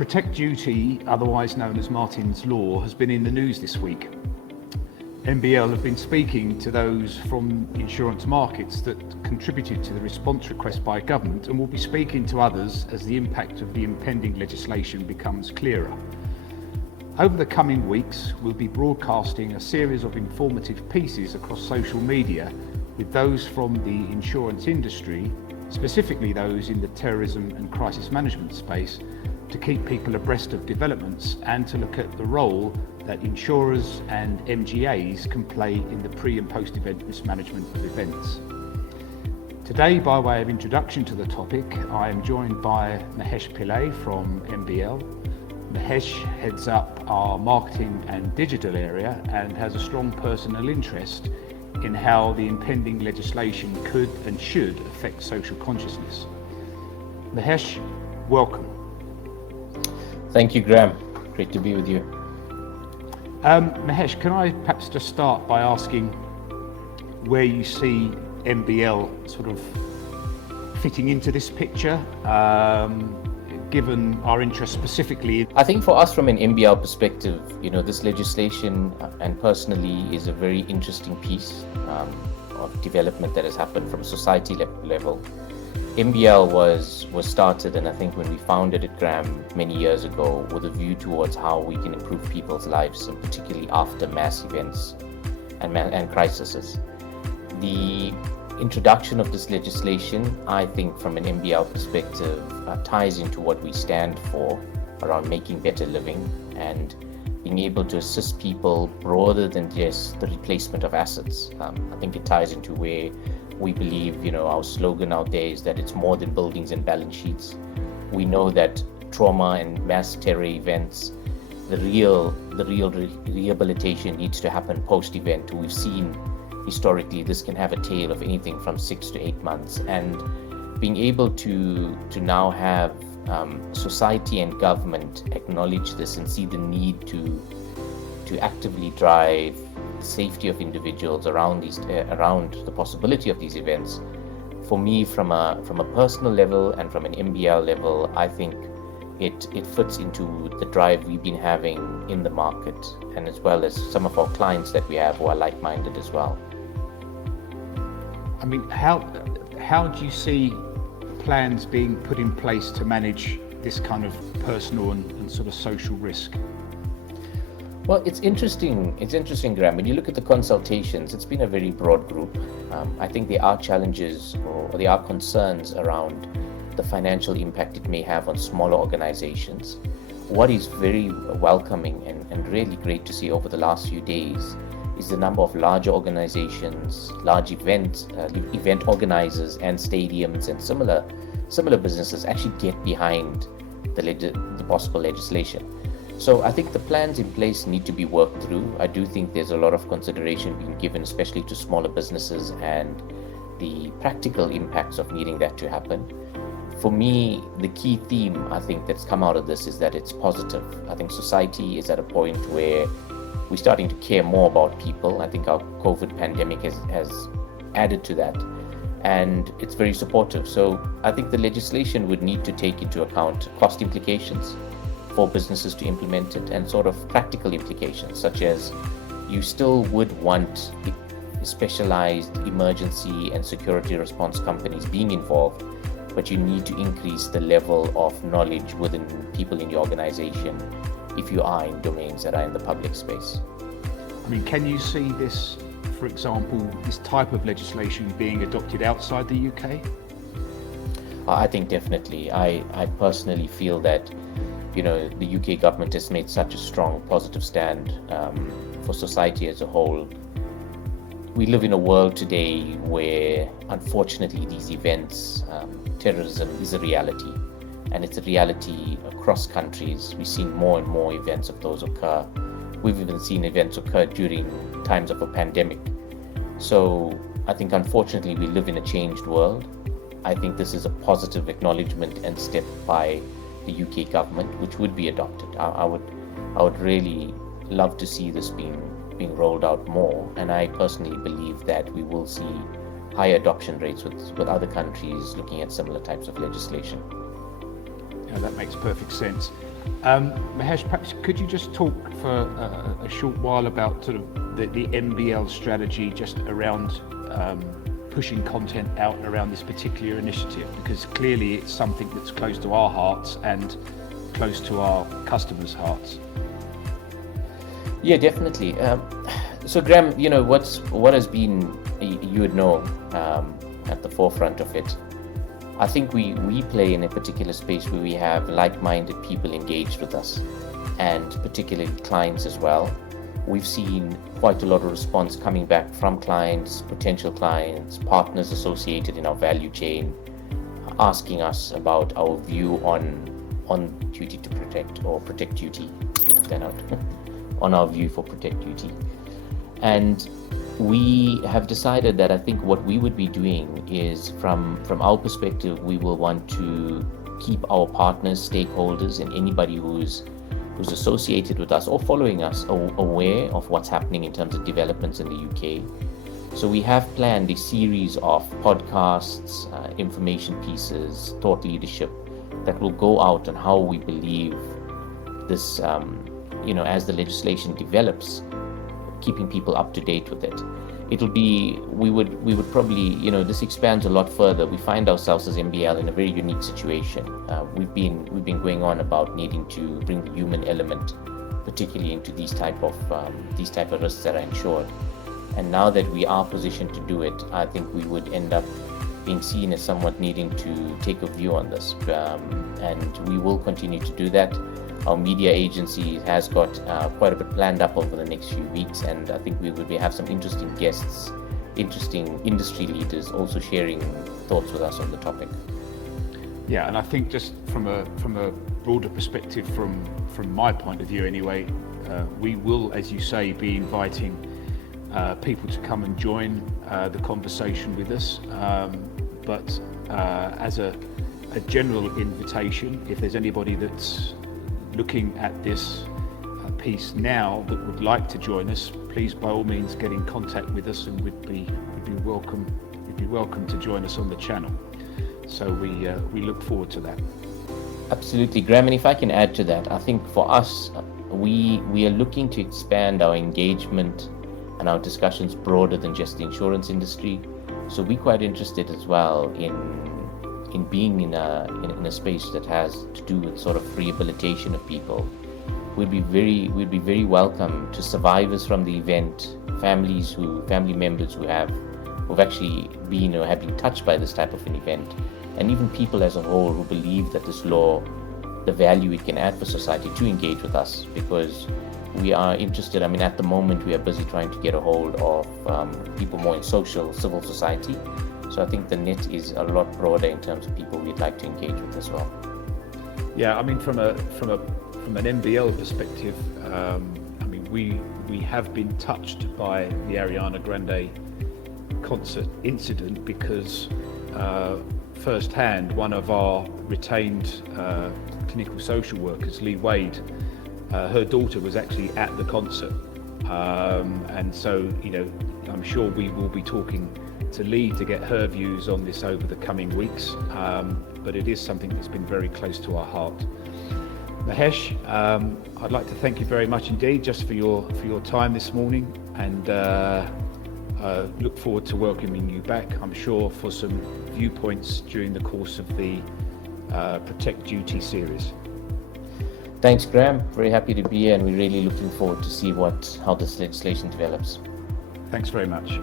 Protect duty, otherwise known as Martin's Law, has been in the news this week. MBL have been speaking to those from insurance markets that contributed to the response request by government, and will be speaking to others as the impact of the impending legislation becomes clearer. Over the coming weeks, we'll be broadcasting a series of informative pieces across social media with those from the insurance industry, specifically those in the terrorism and crisis management space, to keep people abreast of developments and to look at the role that insurers and MGAs can play in the pre and post-event risk management of events. Today, by way of introduction to the topic, I am joined by Mahesh Pillai from MBL. Mahesh heads up our marketing and digital area and has a strong personal interest in how the impending legislation could and should affect social consciousness. Mahesh, welcome. Thank you, Graham. Great to be with you. Mahesh, can I perhaps just start by asking where you see MBL sort of fitting into this picture, given our interest specifically? I think for us from an MBL perspective, this legislation and personally is a very interesting piece of development that has happened from a society level. MBL was started, and I think when we founded it, Graham, many years ago, with a view towards how we can improve people's lives, and particularly after mass events and crises. The introduction of this legislation, I think from an MBL perspective, ties into what we stand for around making better living and being able to assist people broader than just the replacement of assets. I think it ties into where we believe, our slogan out there is that it's more than buildings and balance sheets. We know that trauma and mass terror events, the real rehabilitation needs to happen post-event. We've seen historically this can have a tail of anything from 6 to 8 months, and being able to now have society and government acknowledge this and see the need to actively drive the safety of individuals around the possibility of these events. For me, from a personal level and from an MBL level, I think it fits into the drive we've been having in the market, and as well as some of our clients that we have who are like-minded as well. I mean, how do you see plans being put in place to manage this kind of personal and sort of social risk? Well, it's interesting, Graham. When you look at the consultations, it's been a very broad group. I think there are challenges or there are concerns around the financial impact it may have on smaller organizations. What is very welcoming and really great to see over the last few days is the number of larger organizations, large event organizers and stadiums and similar businesses actually get behind the possible legislation. So I think the plans in place need to be worked through. I do think there's a lot of consideration being given, especially to smaller businesses and the practical impacts of needing that to happen. For me, the key theme I think that's come out of this is that it's positive. I think society is at a point where we're starting to care more about people. I think our COVID pandemic has added to that, and it's very supportive. So I think the legislation would need to take into account cost implications for businesses to implement it, and sort of practical implications, such as you still would want specialized emergency and security response companies being involved, but you need to increase the level of knowledge within people in your organization if you are in domains that are in the public space. I mean, can you see this, for example, this type of legislation being adopted outside the UK? I think definitely. I personally feel that the UK government has made such a strong positive stand for society as a whole. We live in a world today where, unfortunately, these events, terrorism is a reality, and it's a reality across countries. We're seeing more and more events of those occur. We've even seen events occur during times of a pandemic. So I think, unfortunately, we live in a changed world. I think this is a positive acknowledgement and step by the UK government, which would be adopted. I would really love to see this being rolled out more, and I personally believe that we will see high adoption rates with other countries looking at similar types of legislation. Yeah, that makes perfect sense. Mahesh, perhaps could you just talk for a short while about sort of the MBL strategy just around pushing content out around this particular initiative, because clearly it's something that's close to our hearts and close to our customers' hearts. Yeah, definitely. So Graham, what has been, you would know, at the forefront of it. I think we play in a particular space where we have like-minded people engaged with us, and particularly clients as well. We've seen quite a lot of response coming back from clients, potential clients, partners associated in our value chain, asking us about our view on duty to protect, or protect duty, then out, on our view for protect duty. And we have decided that I think what we would be doing is, from our perspective, we will want to keep our partners, stakeholders, and anybody who's associated with us or following us aware of what's happening in terms of developments in the UK. So we have planned a series of podcasts, information pieces, thought leadership that will go out on how we believe this, as the legislation develops, keeping people up to date with it. It'll be, we would probably, this expands a lot further. We find ourselves as MBL in a very unique situation. We've been going on about needing to bring the human element, particularly into these type of risks that are insured. And now that we are positioned to do it, I think we would end up being seen as somewhat needing to take a view on this, and we will continue to do that. Our media agency has got quite a bit planned up over the next few weeks, and I think we have some interesting guests, interesting industry leaders also sharing thoughts with us on the topic. Yeah, and I think just from a broader perspective, from my point of view anyway, we will, as you say, be inviting people to come and join the conversation with us. But as a general invitation, if there's anybody that's looking at this piece now that would like to join us, please by all means get in contact with us, and we'd be welcome to join us on the channel. So we look forward to that. Absolutely, Graham. And if I can add to that, I think for us, we are looking to expand our engagement and our discussions broader than just the insurance industry. So we're quite interested as well in being in a space that has to do with sort of rehabilitation of people. We'd be very welcome to survivors from the event, family members who've actually been or have been touched by this type of an event, and even people as a whole who believe that this law, the value it can add for society, to engage with us, because we are interested. I mean, at the moment we are busy trying to get a hold of people more in civil society. So I think the net is a lot broader in terms of people we'd like to engage with as well. Yeah, I mean, from an MBL perspective, I mean, we have been touched by the Ariana Grande concert incident, because firsthand, one of our retained clinical social workers, Lee Wade, her daughter was actually at the concert, and so I'm sure we will be talking to Lee to get her views on this over the coming weeks, but it is something that's been very close to our heart. Mahesh, I'd like to thank you very much indeed just for your time this morning, and look forward to welcoming you back, I'm sure, for some viewpoints during the course of the Protect Duty series. Thanks, Graham. Very happy to be here, and we're really looking forward to see how this legislation develops. Thanks very much.